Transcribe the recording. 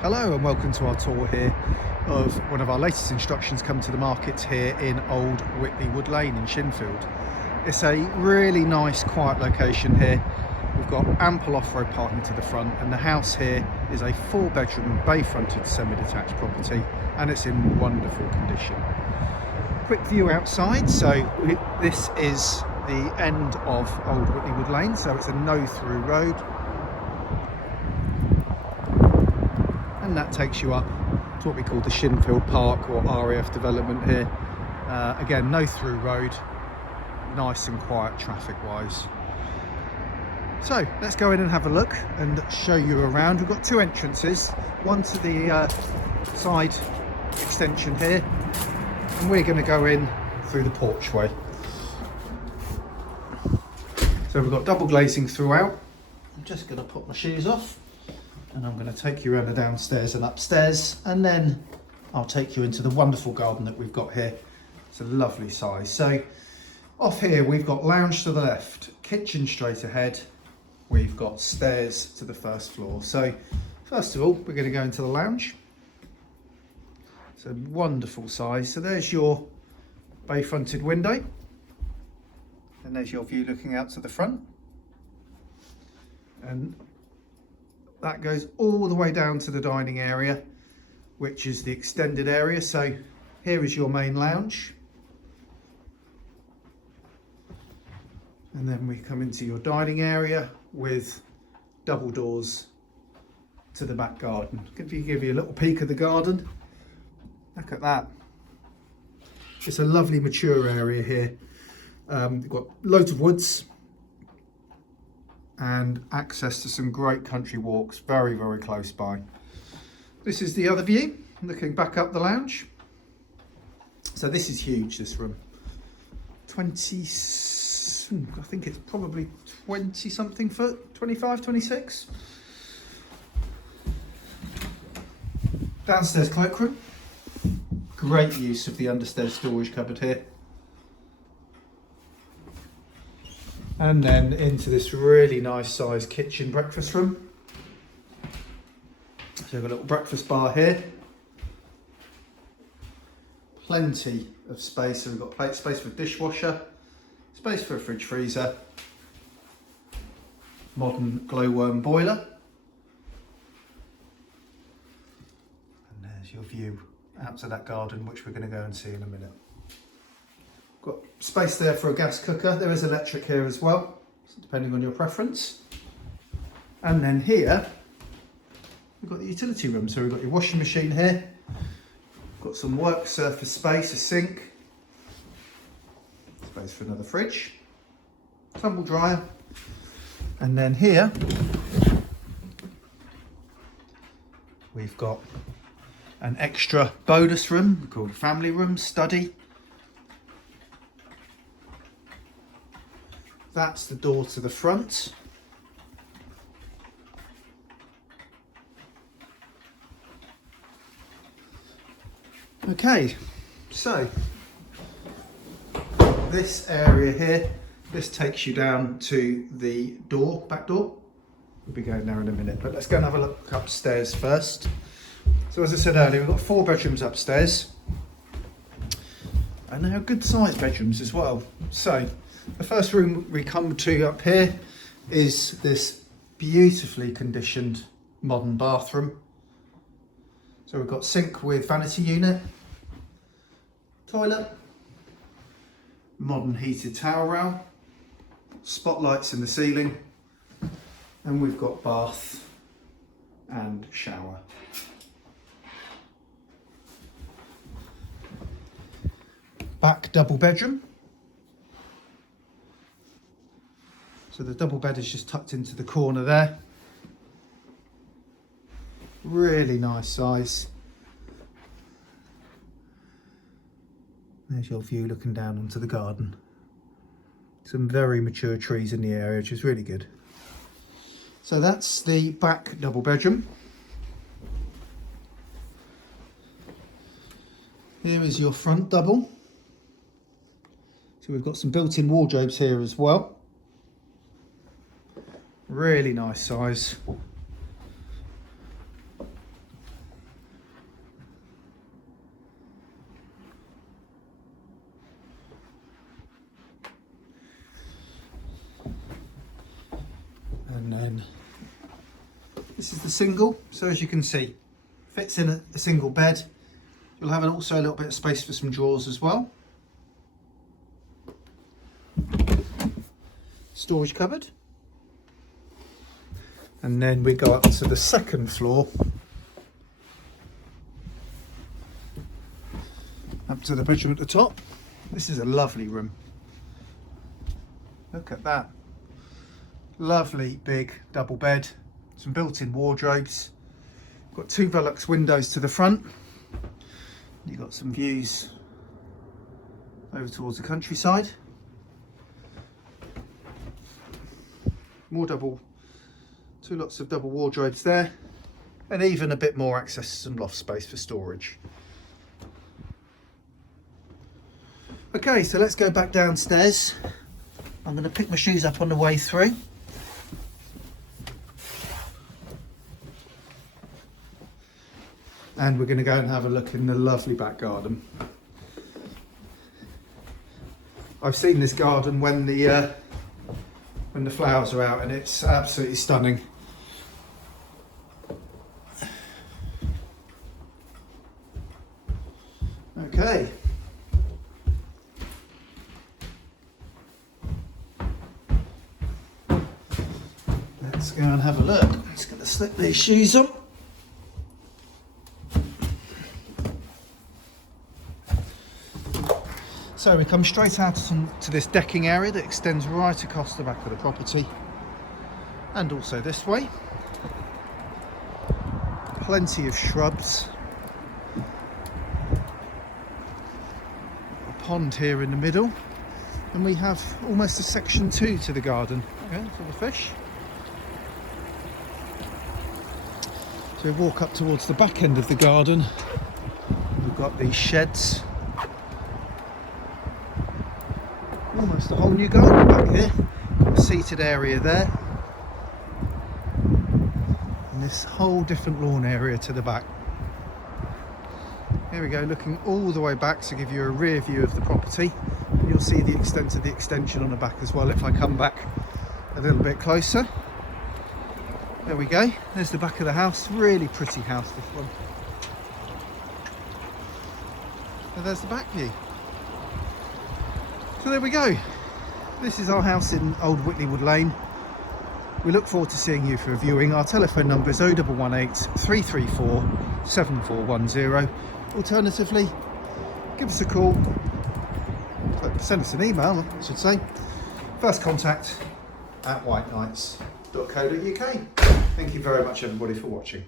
Hello and welcome to our tour here of one of our latest instructions come to the market here in Old Whitley Wood Lane in Shinfield. It's a really nice quiet location here. We've got ample off-road parking to the front, and the house here is a 4-bedroom bay-fronted semi-detached property, and it's in wonderful condition. Quick view outside. So this is the end of Old Whitley Wood Lane, so it's a no-through road. And that takes you up to what we call the Shinfield Park or RAF development here. Again, no through road, nice and quiet traffic wise. So let's go in and have a look and show you around. We've got two entrances, one to the side extension here, and we're going to go in through the porchway. So we've got double glazing throughout. I'm just going to put my shoes off, and I'm going to take you around the downstairs and upstairs, and then I'll take you into the wonderful garden that we've got here. It's a lovely size. So off here we've got lounge to the left, kitchen straight ahead, we've got stairs to the first floor. So first of all, we're going to go into the lounge. It's a wonderful size. So there's your bay fronted window, and there's your view looking out to the front, and that goes all the way down to the dining area, which is the extended area. So here is your main lounge, and then we come into your dining area with double doors to the back garden. If you give you a little peek of the garden, look at that. It's a lovely mature area here. We've got loads of woods and access to some great country walks very, very close by. This is the other view, looking back up the lounge. So this is huge, this room. I think it's probably 20 something foot, 25, 26. Downstairs cloakroom. Great use of the understairs storage cupboard here. And then into this really nice sized kitchen breakfast room. So we've got a little breakfast bar here. Plenty of space. So we've got space for a dishwasher, space for a fridge freezer, modern glowworm boiler. And there's your view out to that garden, which we're going to go and see in a minute. Got space there for a gas cooker. There is electric here as well, depending on your preference. And then here we've got the utility room. So we've got your washing machine here, got some work surface space, a sink, space for another fridge, tumble dryer, and then here we've got an extra bonus room called family room, study. That's the door to the front. Okay, so this area here, this takes you down to the door, back door. We'll be going there in a minute, but let's go and have a look upstairs first. So as I said earlier, we've got 4 bedrooms upstairs, and they're good sized bedrooms as well. So the first room we come to up here is this beautifully conditioned modern bathroom. So we've got sink with vanity unit, toilet, modern heated towel rail, spotlights in the ceiling, and we've got bath and shower. Back double bedroom. So the double bed is just tucked into the corner there. Really nice size. There's your view looking down onto the garden. Some very mature trees in the area, which is really good. So that's the back double bedroom. Here is your front double. So we've got some built-in wardrobes here as well. Really nice size. This is the single, so as you can see, fits in a single bed. You'll have also a little bit of space for some drawers as well. Storage cupboard. And then we go up to the second floor. Up to the bedroom at the top. This is a lovely room. Look at that. Lovely big double bed. Some built-in wardrobes. Got 2 Velux windows to the front. You've got some views over towards the countryside. More 2 lots of double wardrobes there, and even a bit more access to some loft space for storage. Okay, so let's go back downstairs. I'm going to pick my shoes up on the way through. And we're going to go and have a look in the lovely back garden. I've seen this garden when the flowers are out, and it's absolutely stunning. Okay. Let's go and have a look. I'm just going to slip these shoes on. So we come straight out to this decking area that extends right across the back of the property, and also this way. Plenty of shrubs. A pond here in the middle, and we have almost a section 2 to the garden. Okay, for the fish. So we walk up towards the back end of the garden. We've got these sheds. Almost a whole new garden back here. Got a seated area there. And this whole different lawn area to the back. Here we go, looking all the way back to give you a rear view of the property. And you'll see the extent of the extension on the back as well if I come back a little bit closer. There we go, there's the back of the house. Really pretty house, this one. And there's the back view. So there we go. This is our house in Old Whitley Wood Lane. We look forward to seeing you for a viewing. Our telephone number is 0118 334 7410. Alternatively, give us a call. Send us an email, I should say. First contact at whiteknights.co.uk. Thank you very much, everybody, for watching.